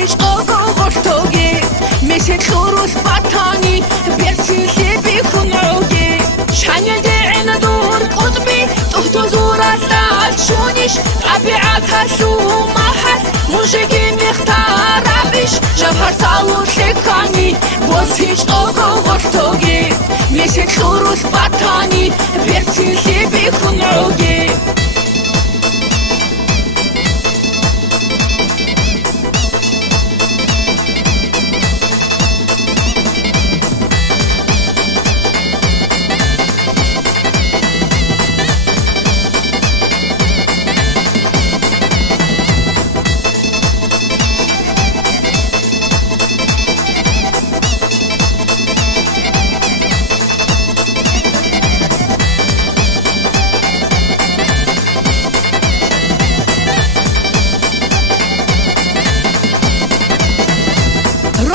بازیش آقاغشتاگی مثل خروش بطانی برسیسی بیخون عوگی شنیده این دور قطبی تحت زور است شونیش طبیعتش اومه هست موجگی مختاربیش جبهر سالو شکانی بازیش آقاغشتاگی مثل خروش بطانی برسیسی بیخون عوگی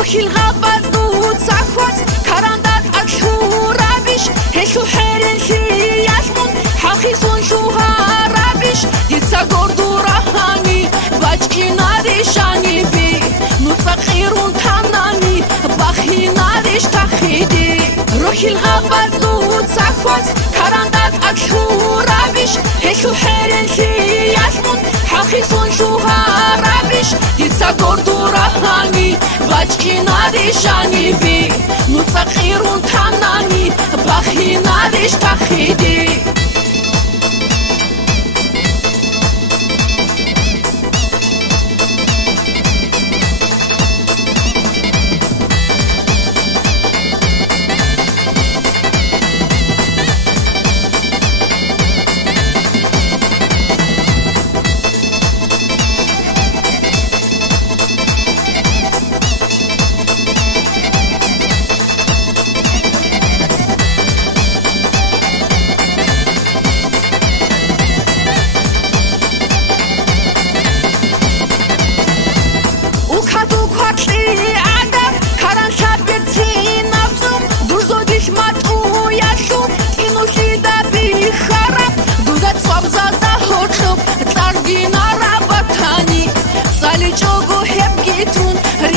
روحي الغابة زود ساكوات كراندات أكشورابيش هشو حرنشي ياسمون حاخيصون شوهارابيش ديتسا قردو رهاني باجي ناري شاني بي نوصخيرون تاناني باخي ناريش تخيدي روحي الغابة زود ساكوات كراندات أكشورابيش هشو حرنشي ياسمون حاخيصون شوهارابيش ديتسا قردو رهاني باجي ناري شاني بي نوصخيرون تاناني باخي ناريش تخيدي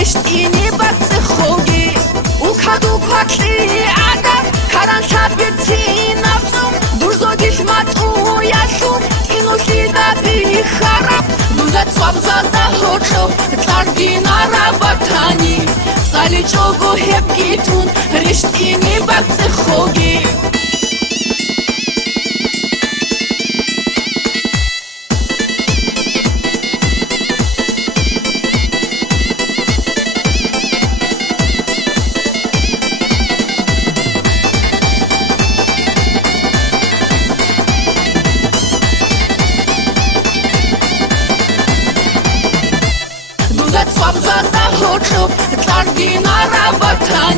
رشتيني بتخوجي وكادو كاتلي عدا كران شابتي نفسهم درزوديش ماتو ياشو إنو شيدا بيخرب دودت swab زازا هوتشو تارجينا رابطاني سالي جوجو هبكيتون رشتيني بتخوجي swab za hochop targina rabatani